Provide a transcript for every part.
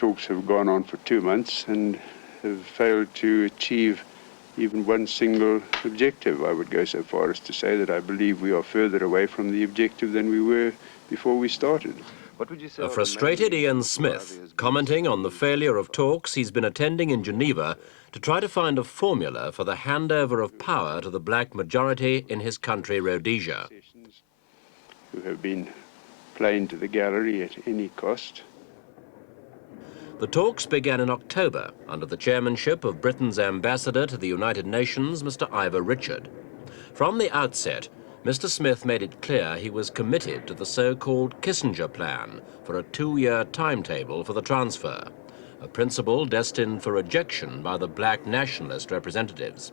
talks have gone on for 2 months and have failed to achieve even one single objective. I would go so far as to say that I believe we are further away from the objective than we were before we started. A frustrated Ian Smith, commenting on the failure of talks he's been attending in Geneva to try to find a formula for the handover of power to the black majority in his country, Rhodesia. Who have been playing to the gallery at any cost. The talks began in October under the chairmanship of Britain's ambassador to the United Nations, Mr. Ivor Richard. From the outset, Mr. Smith made it clear he was committed to the so-called Kissinger Plan for a 2-year timetable for the transfer, a principle destined for rejection by the black nationalist representatives.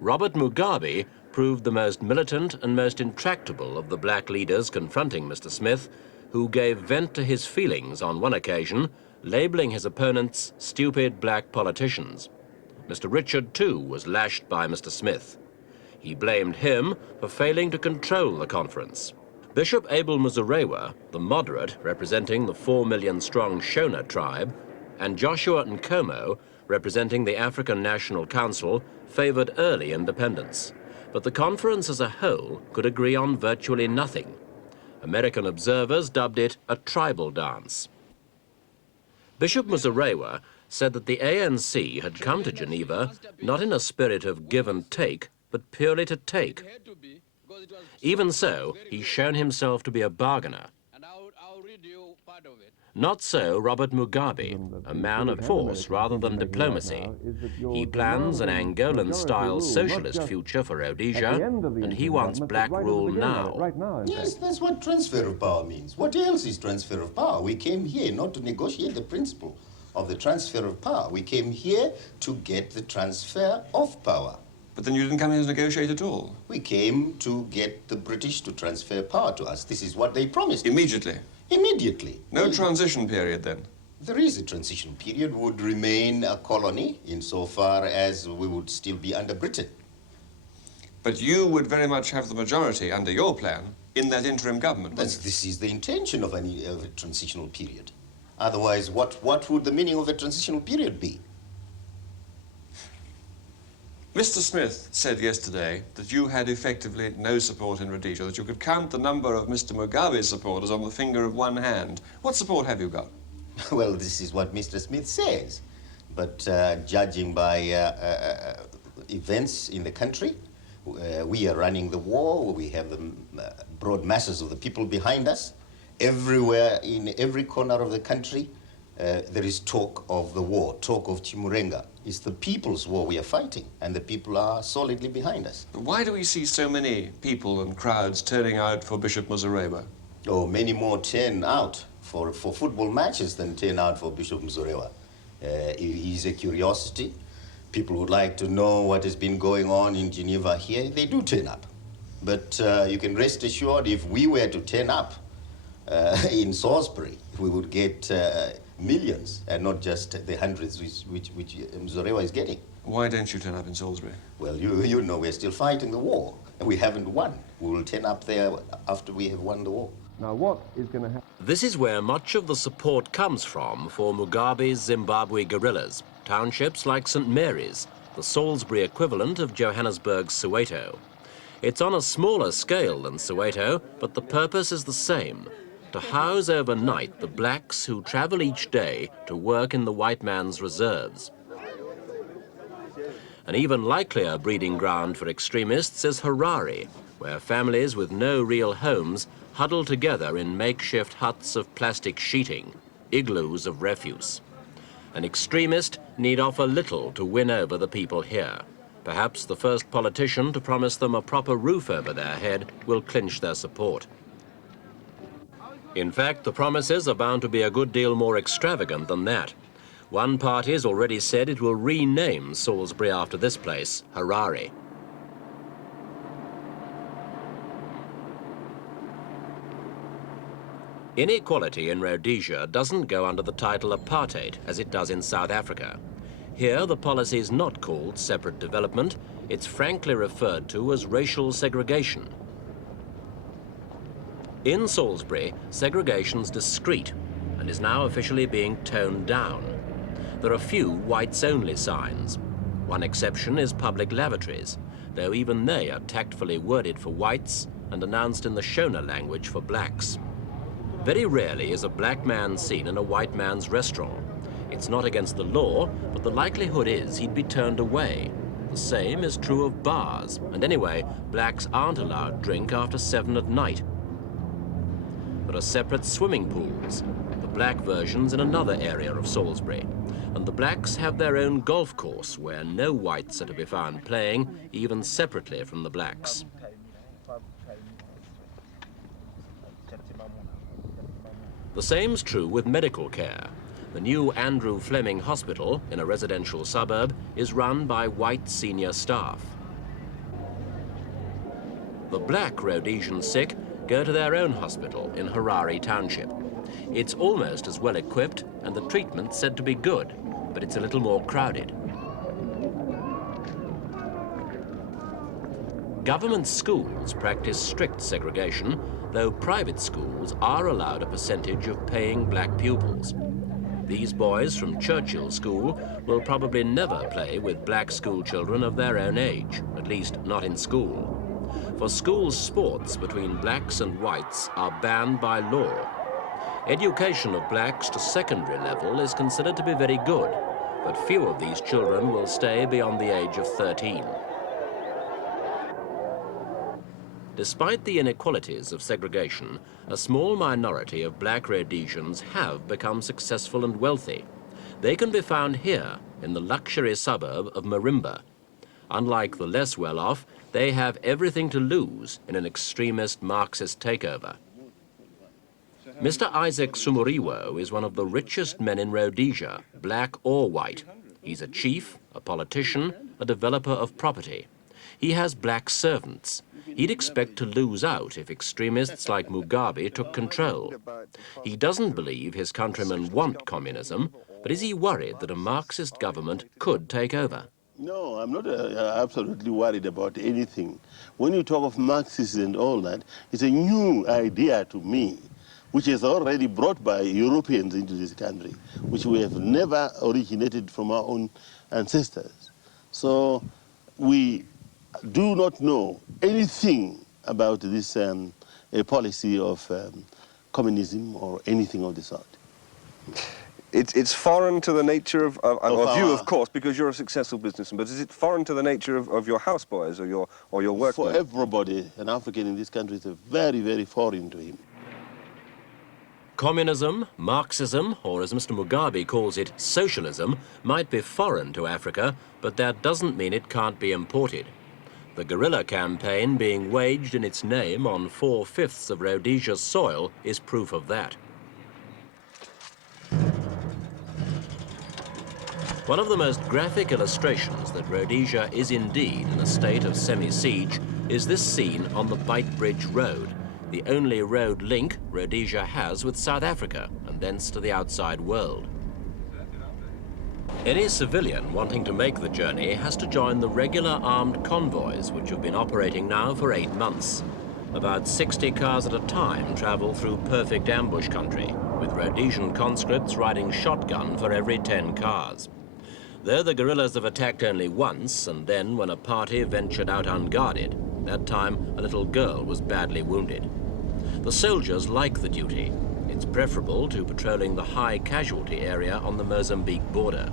Robert Mugabe proved the most militant and most intractable of the black leaders confronting Mr. Smith, who gave vent to his feelings on one occasion, labelling his opponents stupid black politicians. Mr. Richard, too, was lashed by Mr. Smith. He blamed him for failing to control the conference. Bishop Abel Muzorewa, the moderate representing the 4 million-strong Shona tribe, and Joshua Nkomo, representing the African National Council, favoured early independence. But the conference as a whole could agree on virtually nothing. American observers dubbed it a tribal dance. Bishop Muzorewa said that the ANC had come to Geneva not in a spirit of give and take, but purely to take. Even so, he's shown himself to be a bargainer. Not so Robert Mugabe, a man of force rather than diplomacy. He plans an Angolan-style socialist future for Rhodesia, and he wants black rule now. Yes, that's what transfer of power means. What else is transfer of power? We came here not to negotiate the principle of the transfer of power. We came here to get the transfer of power. But then you didn't come here to negotiate at all. We came to get the British to transfer power to us. This is what they promised. Immediately? Immediately. No transition period, then? There is a transition period, would remain a colony insofar as we would still be under Britain. But you would very much have the majority under your plan in that interim government. This is the intention of a transitional period. Otherwise, what would the meaning of a transitional period be? Mr. Smith said yesterday that you had effectively no support in Rhodesia, that you could count the number of Mr. Mugabe's supporters on the finger of one hand. What support have you got? Well, this is what Mr. Smith says. But judging by events in the country, we are running the war. We have the broad masses of the people behind us. Everywhere, in every corner of the country, there is talk of the war, talk of Chimurenga. It's the people's war we are fighting, and the people are solidly behind us. But why do we see so many people and crowds turning out for Bishop Muzorewa? Oh, many more turn out for football matches than turn out for Bishop Muzorewa. He's a curiosity. People would like to know what has been going on in Geneva here. They do turn up. But you can rest assured if we were to turn up in Salisbury, we would get millions, and not just the hundreds which Muzorewa is getting. Why don't you turn up in Salisbury? Well, you know we're still fighting the war, and we haven't won. We will turn up there after we have won the war. Now, what is going to happen? This is where much of the support comes from for Mugabe's Zimbabwe guerrillas, townships like St. Mary's, the Salisbury equivalent of Johannesburg's Soweto. It's on a smaller scale than Soweto, but the purpose is the same: to house overnight the blacks who travel each day to work in the white man's reserves. An even likelier breeding ground for extremists is Harare, where families with no real homes huddle together in makeshift huts of plastic sheeting, igloos of refuse. An extremist need offer little to win over the people here. Perhaps the first politician to promise them a proper roof over their head will clinch their support. In fact, the promises are bound to be a good deal more extravagant than that. One party has already said it will rename Salisbury after this place, Harare. Inequality in Rhodesia doesn't go under the title apartheid, as it does in South Africa. Here, the policy is not called separate development. It's frankly referred to as racial segregation. In Salisbury, segregation's discreet. and is now officially being toned down. There are few whites-only signs. One exception is public lavatories, though even they are tactfully worded for whites and announced in the Shona language for blacks. Very rarely is a black man seen in a white man's restaurant. It's not against the law, but the likelihood is he'd be turned away. The same is true of bars, and anyway, blacks aren't allowed drink after 7 at night. There are separate swimming pools, the black versions in another area of Salisbury, and the blacks have their own golf course where no whites are to be found playing, even separately from the blacks. The same's true with medical care. The new Andrew Fleming Hospital in a residential suburb is run by white senior staff. The black Rhodesian sick go to their own hospital in Harare Township. It's almost as well equipped and the treatment said to be good, but it's a little more crowded. Government schools practice strict segregation, though private schools are allowed a percentage of paying black pupils. These boys from Churchill School will probably never play with black school children of their own age, at least not in school. For school sports between blacks and whites are banned by law. Education of blacks to secondary level is considered to be very good, but few of these children will stay beyond the age of 13. Despite the inequalities of segregation, a small minority of black Rhodesians have become successful and wealthy. They can be found here in the luxury suburb of Marimba. Unlike the less well-off, they have everything to lose in an extremist Marxist takeover. Mr. Isaac Sumuriwo is one of the richest men in Rhodesia, black or white. He's a chief, a politician, a developer of property. He has black servants. He'd expect to lose out if extremists like Mugabe took control. He doesn't believe his countrymen want communism, but is he worried that a Marxist government could take over? No, I'm not absolutely worried about anything. When you talk of Marxism and all that, it's a new idea to me, which is already brought by Europeans into this country, which we have never originated from our own ancestors. So we do not know anything about this policy of communism or anything of the sort. It's foreign to the nature of you, of course, because you're a successful businessman, but is it foreign to the nature of your houseboys or your workmen? For everybody, an African in this country is very, very foreign to him. Communism, Marxism, or as Mr. Mugabe calls it, socialism, might be foreign to Africa, but that doesn't mean it can't be imported. The guerrilla campaign being waged in its name on 4/5 of Rhodesia's soil is proof of that. One of the most graphic illustrations that Rhodesia is indeed in a state of semi-siege is this scene on the Bight Bridge Road, the only road link Rhodesia has with South Africa and thence to the outside world. Any civilian wanting to make the journey has to join the regular armed convoys which have been operating now for 8 months. About 60 cars at a time travel through perfect ambush country, with Rhodesian conscripts riding shotgun for every 10 cars. Though the guerrillas have attacked only once, and then when a party ventured out unguarded, that time a little girl was badly wounded. The soldiers like the duty. It's preferable to patrolling the high casualty area on the Mozambique border.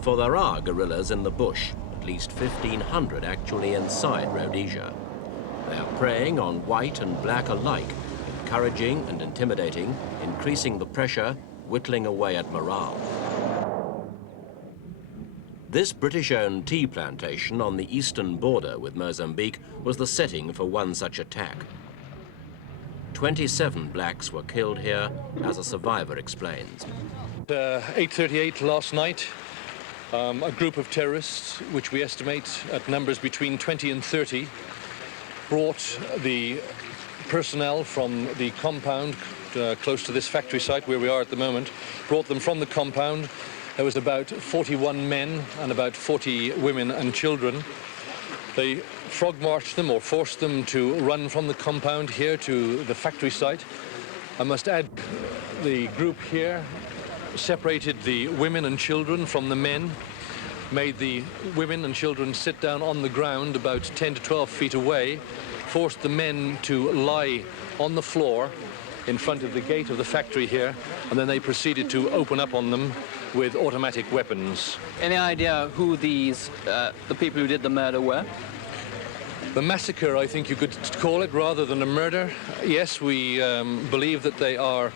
For there are guerrillas in the bush, at least 1,500 actually inside Rhodesia. They are preying on white and black alike, encouraging and intimidating, increasing the pressure, whittling away at morale. This British-owned tea plantation on the eastern border with Mozambique was the setting for one such attack. 27 blacks were killed here, as a survivor explains. 8:38 last night, a group of terrorists, which we estimate at numbers between 20 and 30, brought the personnel from the compound close to this factory site where we are at the moment, brought them from the compound. There was about 41 men and about 40 women and children. They frog-marched them or forced them to run from the compound here to the factory site. I must add, the group here separated the women and children from the men, made the women and children sit down on the ground about 10 to 12 feet away, forced the men to lie on the floor in front of the gate of the factory here, and then they proceeded to open up on them with automatic weapons. Any idea who these, the people who did the murder were? The massacre, I think you could call it, rather than a murder. Yes, we believe that they are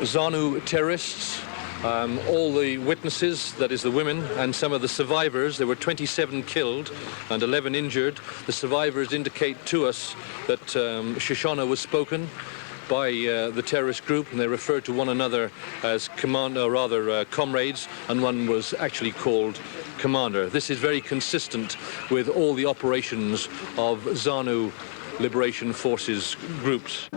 ZANU terrorists. All the witnesses, that is the women, and some of the survivors, there were 27 killed and 11 injured. The survivors indicate to us that Shoshone was spoken by the terrorist group, and they referred to one another as comrades, and one was actually called commander. This is very consistent with all the operations of ZANU Liberation Forces groups.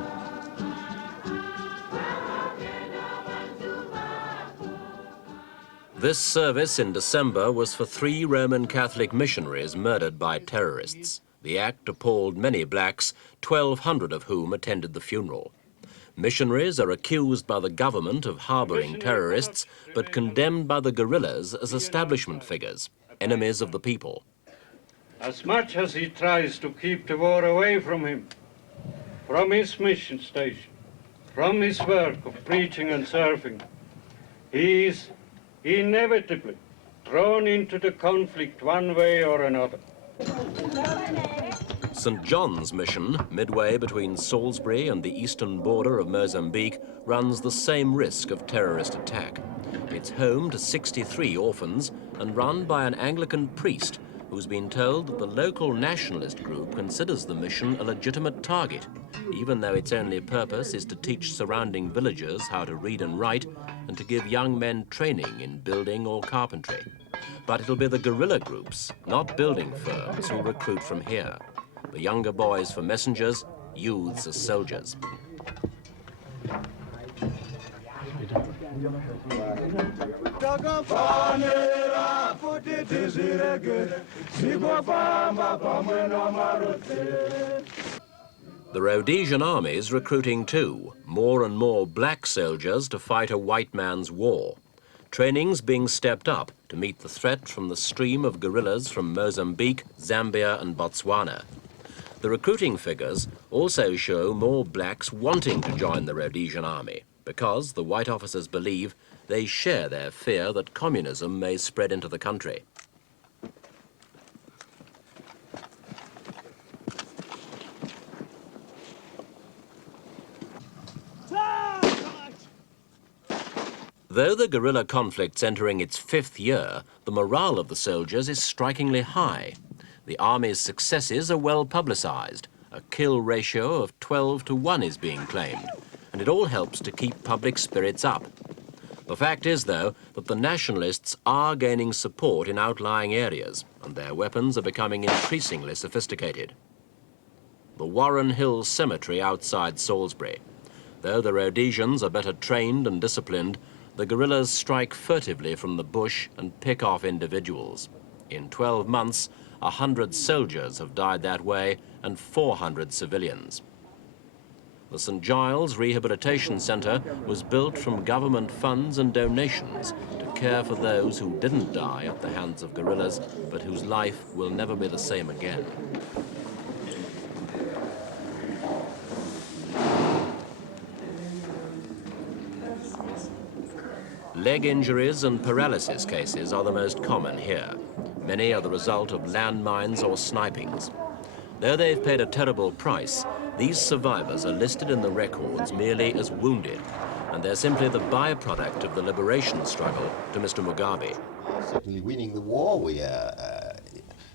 This service in December was for 3 Roman Catholic missionaries murdered by terrorists. The act appalled many blacks, 1,200 of whom attended the funeral. Missionaries are accused by the government of harbouring terrorists, but condemned by the guerrillas as establishment figures, enemies of the people. As much as he tries to keep the war away from him, from his mission station, from his work of preaching and serving, he is inevitably drawn into the conflict one way or another. St. John's mission, midway between Salisbury and the eastern border of Mozambique, runs the same risk of terrorist attack. It's home to 63 orphans and run by an Anglican priest who's been told that the local nationalist group considers the mission a legitimate target, even though its only purpose is to teach surrounding villagers how to read and write and to give young men training in building or carpentry. But it'll be the guerrilla groups, not building firms, who recruit from here. The younger boys for messengers, youths as soldiers. The Rhodesian army is recruiting too, more and more black soldiers to fight a white man's war. Training's being stepped up to meet the threat from the stream of guerrillas from Mozambique, Zambia and Botswana. The recruiting figures also show more blacks wanting to join the Rhodesian army because the white officers believe they share their fear that communism may spread into the country. Though the guerrilla conflict's entering its 5th year, the morale of the soldiers is strikingly high. The army's successes are well publicised. A kill ratio of 12 to 1 is being claimed, and it all helps to keep public spirits up. The fact is, though, that the nationalists are gaining support in outlying areas, and their weapons are becoming increasingly sophisticated. The Warren Hills Cemetery outside Salisbury. Though the Rhodesians are better trained and disciplined, the guerrillas strike furtively from the bush and pick off individuals. In 12 months, 100 soldiers have died that way and 400 civilians. The St. Giles Rehabilitation Centre was built from government funds and donations to care for those who didn't die at the hands of guerrillas, but whose life will never be the same again. Leg injuries and paralysis cases are the most common here. Many are the result of landmines or snipings. Though they've paid a terrible price, these survivors are listed in the records merely as wounded, and they're simply the byproduct of the liberation struggle to Mr. Mugabe. Certainly winning the war, we are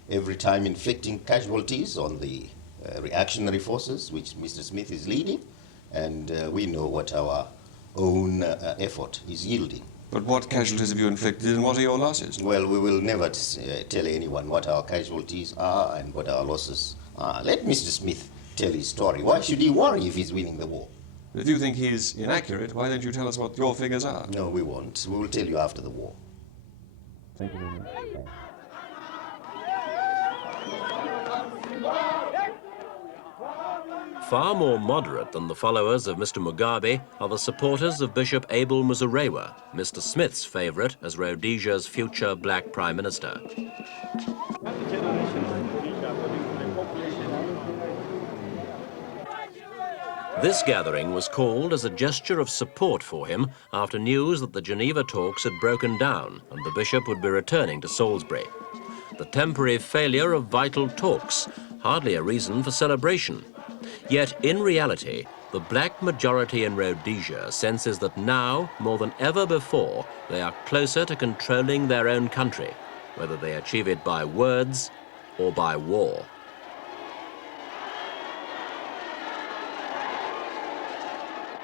every time inflicting casualties on the reactionary forces, which Mr. Smith is leading, and we know what our own effort is yielding. But what casualties have you inflicted and what are your losses? Well, we will never tell anyone what our casualties are and what our losses are. Let Mr. Smith tell his story. Why should he worry if he's winning the war? If you think he's inaccurate, why don't you tell us what your figures are? No, we won't. We will tell you after the war. Thank you very much. Far more moderate than the followers of Mr. Mugabe are the supporters of Bishop Abel Muzorewa, Mr. Smith's favourite as Rhodesia's future black Prime Minister. This gathering was called as a gesture of support for him after news that the Geneva talks had broken down and the bishop would be returning to Salisbury. The temporary failure of vital talks, hardly a reason for celebration. Yet, in reality, the black majority in Rhodesia senses that now, more than ever before, they are closer to controlling their own country, whether they achieve it by words or by war.